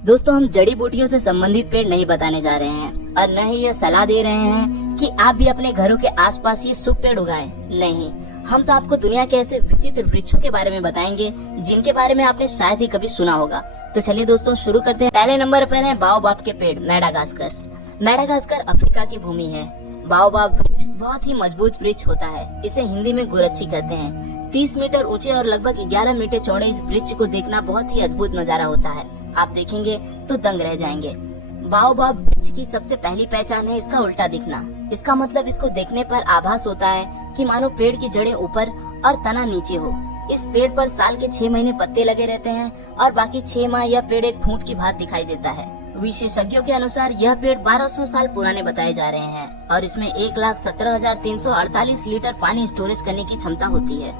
दोस्तों, हम जड़ी बूटियों से संबंधित पेड़ नहीं बताने जा रहे हैं और न ही यह सलाह दे रहे हैं कि आप भी अपने घरों के आसपास ये शुभ पेड़ उगाएं। नहीं, हम तो आपको दुनिया के ऐसे विचित्र वृक्षों के बारे में बताएंगे जिनके बारे में आपने शायद ही कभी सुना होगा। तो चलिए दोस्तों, शुरू करते हैं। पहले नंबर पर है बाओबाब के पेड़, मेडागास्कर। मेडागास्कर अफ्रीका की भूमि है। बाओबाब वृक्ष बहुत ही मजबूत वृक्ष होता है। इसे हिंदी में गुरच्छी कहते हैं। 30 मीटर ऊंचे और लगभग 11 मीटर चौड़े इस वृक्ष को देखना बहुत ही अद्भुत नजारा होता है। आप देखेंगे तो दंग रह जाएंगे। बाओबाब वृक्ष की सबसे पहली पहचान है इसका उल्टा दिखना। इसका मतलब इसको देखने पर आभास होता है कि मानो पेड़ की जड़ें ऊपर और तना नीचे हो। इस पेड़ पर साल के 6 महीने पत्ते लगे रहते हैं और बाकी 6 माह यह पेड़ एक ठूंठ की भांति दिखाई देता है। विशेषज्ञों के अनुसार यह पेड़ 1200 साल पुराने बताए जा रहे हैं और इसमें 1,17,348 लीटर पानी स्टोरेज करने की क्षमता होती है।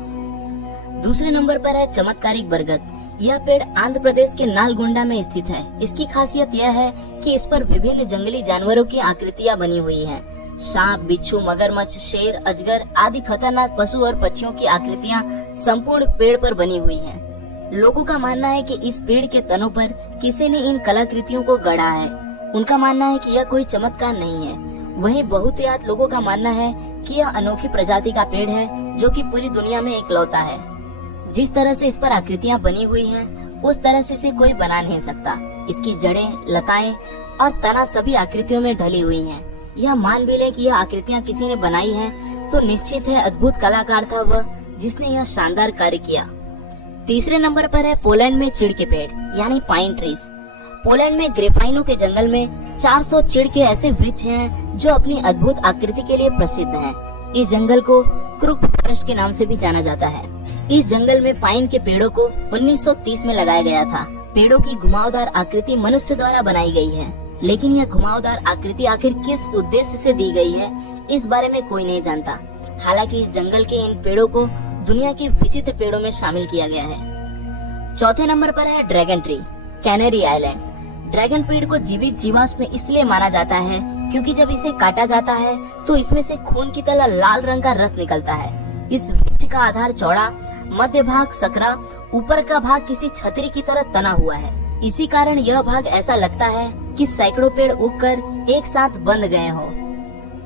दूसरे नंबर पर है चमत्कारिक बरगद। यह पेड़ आंध्र प्रदेश के नालगोंडा में स्थित है। इसकी खासियत यह है कि इस पर विभिन्न जंगली जानवरों की आकृतियां बनी हुई हैं। सांप, बिच्छू, मगरमच्छ, शेर, अजगर आदि खतरनाक पशु और पक्षियों की आकृतियां संपूर्ण पेड़ पर बनी हुई हैं। लोगों का मानना है कि इस पेड़ के तनों पर किसी ने इन कलाकृतियों को गढ़ा है। उनका मानना है कि यह कोई चमत्कार नहीं है। वहीं बहुतायत लोगों का मानना है कि यह अनोखी प्रजाति का पेड़ है जो कि पूरी दुनिया में इकलौता है। जिस तरह से इस पर आकृतियां बनी हुई हैं, उस तरह से इसे कोई बना नहीं सकता। इसकी जड़ें, लताएं और तना सभी आकृतियों में ढली हुई हैं। यह मान भी ले कि यह आकृतियां किसी ने बनाई हैं, तो निश्चित है अद्भुत कलाकार था वह जिसने यह शानदार कार्य किया। तीसरे नंबर पर है पोलैंड में चीड़ के पेड़ यानी पाइन ट्रीज। पोलैंड में ग्रेफाइनों के जंगल में 400 चीड़ के ऐसे वृक्ष हैं जो अपनी अद्भुत आकृति के लिए प्रसिद्ध हैं। इस जंगल को क्रूक फॉरेस्ट के नाम से भी जाना जाता है। इस जंगल में पाइन के पेड़ों को 1930 में लगाया गया था। पेड़ों की घुमावदार आकृति मनुष्य द्वारा बनाई गई है, लेकिन यह घुमावदार आकृति आखिर किस उद्देश्य से दी गई है, इस बारे में कोई नहीं जानता। हालांकि इस जंगल के इन पेड़ों को दुनिया के विचित्र पेड़ों में शामिल किया गया है। चौथे नंबर पर है dragon tree, canary island. Dragon पेड़ को जीवित जीवाश्म इसलिए माना जाता है क्योंकि जब इसे काटा जाता है तो इसमें से खून की तरह लाल रंग का रस निकलता है। इस वृक्ष का आधार चौड़ा, मध्य भाग सकरा, ऊपर का भाग किसी छतरी की तरह तना हुआ है। इसी कारण यह भाग ऐसा लगता है कि सैकड़ों पेड़ उगकर एक साथ बंध गए हों।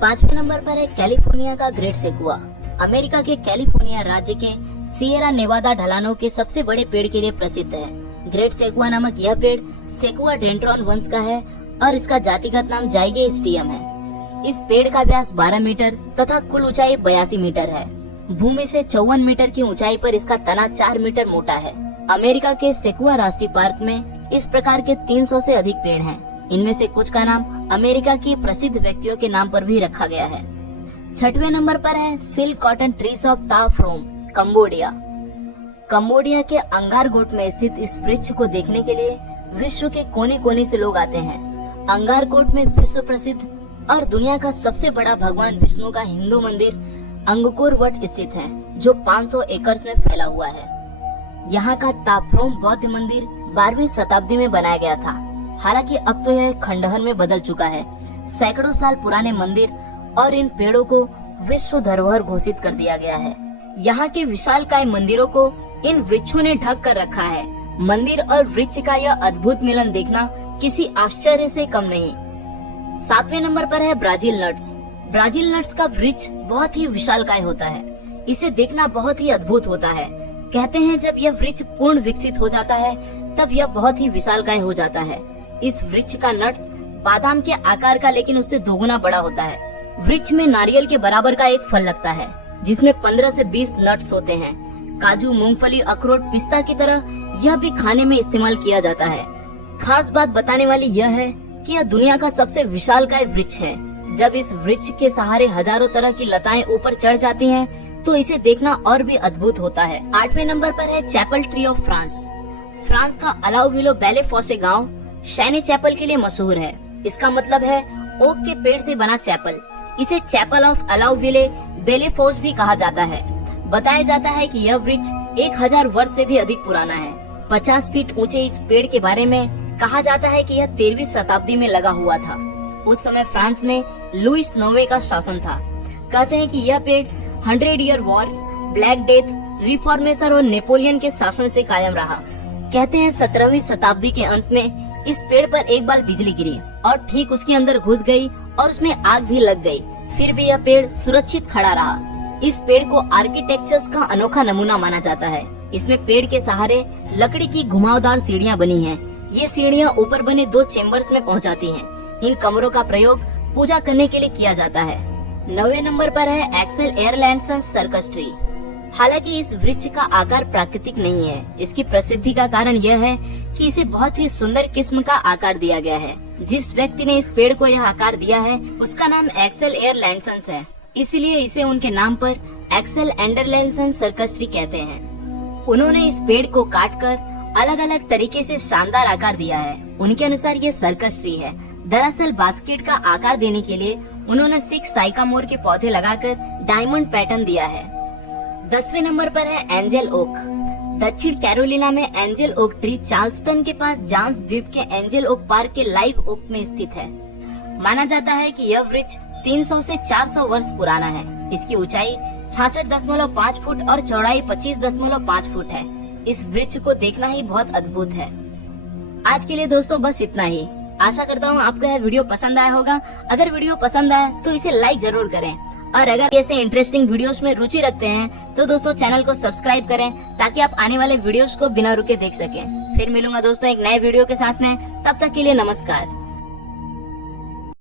पांचवें नंबर पर है कैलिफोर्निया का ग्रेट सेकुआ। अमेरिका के कैलिफोर्निया राज्य के सिएरा नेवादा ढलानों के सबसे बड़े पेड़ के लिए प्रसिद्ध है। ग्रेट सेकुआ नामक यह पेड़ सेकुआ डेंड्रॉन वंश का है और इसका जातिगत नाम जाइगेस्टियम है। इस पेड़ का व्यास 12 मीटर तथा कुल ऊंचाई 82 मीटर है। भूमि से 54 मीटर की ऊंचाई पर इसका तना 4 मीटर मोटा है। अमेरिका के सेकुआ राष्ट्रीय पार्क में इस प्रकार के 300 से अधिक पेड़ हैं। इनमें से कुछ का नाम अमेरिका की प्रसिद्ध व्यक्तियों के नाम पर भी रखा गया है। छठवें नंबर पर है सिल्क कॉटन ट्रीज ऑफ ता फ्रोम, कंबोडिया। कंबोडिया के अंगारगोट में स्थित इस वृक्ष को देखने के लिए विश्व के कोने कोने से लोग आते हैं। अंगारगोट में विश्व प्रसिद्ध और दुनिया का सबसे बड़ा भगवान विष्णु का हिंदू मंदिर अंगकोर वट स्थित है, जो 500 एकड़ में फैला हुआ है। यहाँ का तापफ्रोम बौद्ध मंदिर 12वीं शताब्दी में बनाया गया था। हालांकि अब तो यह खंडहर में बदल चुका है। सैकड़ों साल पुराने मंदिर और इन पेड़ों को विश्व धरोहर घोषित कर दिया गया है। यहाँ के विशालकाय मंदिरों को इन वृक्षों ने ढक कर रखा है। मंदिर और वृक्ष का यह अद्भुत मिलन देखना किसी आश्चर्य से कम नहीं। 7वें नंबर पर है ब्राजील नट्स। ब्राजील नट्स का वृक्ष बहुत ही विशालकाय होता है। इसे देखना बहुत ही अद्भुत होता है। कहते हैं जब यह वृक्ष पूर्ण विकसित हो जाता है तब यह बहुत ही विशालकाय हो जाता है। इस वृक्ष का नट्स बादाम के आकार का लेकिन उससे दोगुना बड़ा होता है। वृक्ष में नारियल के बराबर का एक फल लगता है जिसमें 15 से 20 नट्स होते हैं। काजू, मूंगफली, अखरोट, पिस्ता की तरह यह भी खाने में इस्तेमाल किया जाता है। खास बात बताने वाली यह है कि यह दुनिया का सबसे विशालकाय वृक्ष है। जब इस वृक्ष के सहारे हजारों तरह की लताएं ऊपर चढ़ जाती हैं, तो इसे देखना और भी अद्भुत होता है। 8वें नंबर पर है chapel tree of France. France का अलाउविलो बेले फोसे गांव शैने चैपल के लिए मशहूर है। इसका मतलब है ओक के पेड़ से बना चैपल। इसे चैपल ऑफ अलाउविले बेले फोस भी कहा जाता है। बताया जाता है कि यह वृक्ष 1000 वर्ष से भी अधिक पुराना है। 50 फीट ऊंचे इस पेड़ के बारे में कहा जाता है कि यह 13वीं शताब्दी में लगा हुआ था। उस समय फ्रांस में लुइस 9वें का शासन था। कहते हैं कि यह पेड़ 100 year war, black death, reformation और नेपोलियन के शासन से कायम रहा। कहते हैं 17वीं शताब्दी के अंत में इस पेड़ पर एक बार बिजली गिरी और ठीक उसके अंदर घुस गई और उसमें आग भी लग गई। फिर भी यह पेड़ सुरक्षित खड़ा रहा। इस पेड़ को आर्किटेक्चर्स का अनोखा नमूना माना जाता है। इसमें पेड़ के सहारे लकड़ी की घुमावदार सीढ़ियाँ बनी हैं। ये सीढ़ियाँ ऊपर बने 2 चेम्बर्स में पहुँचाती हैं। इन कमरों का प्रयोग पूजा करने के लिए किया जाता है। 9वें नंबर पर है एक्सेल एयरलैंडसन सर्कस ट्री। हालांकि इस वृक्ष का आकार प्राकृतिक नहीं है। इसकी प्रसिद्धि का कारण यह है कि इसे बहुत ही सुंदर किस्म का आकार दिया गया है। जिस व्यक्ति ने इस पेड़ को यह आकार दिया है उसका नाम एक्सेल एयरलैंडसन है, इसलिए इसे उनके नाम पर एक्सेल एंडरलैंडसन सर्कस ट्री कहते हैं। उन्होंने इस पेड़ को काटकर अलग अलग तरीके से शानदार आकार दिया है। उनके अनुसार ये सर्कस ट्री है। दरअसल बास्केट का आकार देने के लिए उन्होंने 6 साइकामोर के पौधे लगाकर डायमंड पैटर्न दिया है। 10वें नंबर पर है एंजल ओक। दक्षिण कैरोलिना में एंजल ओक ट्री चार्ल्सटन के पास जांस द्वीप के एंजल ओक पार्क के लाइव ओक में स्थित है। माना जाता है कि यह वृक्ष 300 से 400 वर्ष पुराना है। इसकी ऊंचाई 66.5 फुट और चौड़ाई 25.5 फुट है। इस वृक्ष को देखना ही बहुत अद्भुत है। आज के लिए दोस्तों बस इतना ही। आशा करता हूँ आपको यह वीडियो पसंद आया होगा। अगर वीडियो पसंद आया तो इसे लाइक जरूर करें और अगर ऐसे इंटरेस्टिंग वीडियोस में रुचि रखते हैं तो दोस्तों चैनल को सब्सक्राइब करें ताकि आप आने वाले वीडियोस को बिना रुके देख सकें। फिर मिलूंगा दोस्तों एक नए वीडियो के साथ में। तब तक के लिए नमस्कार।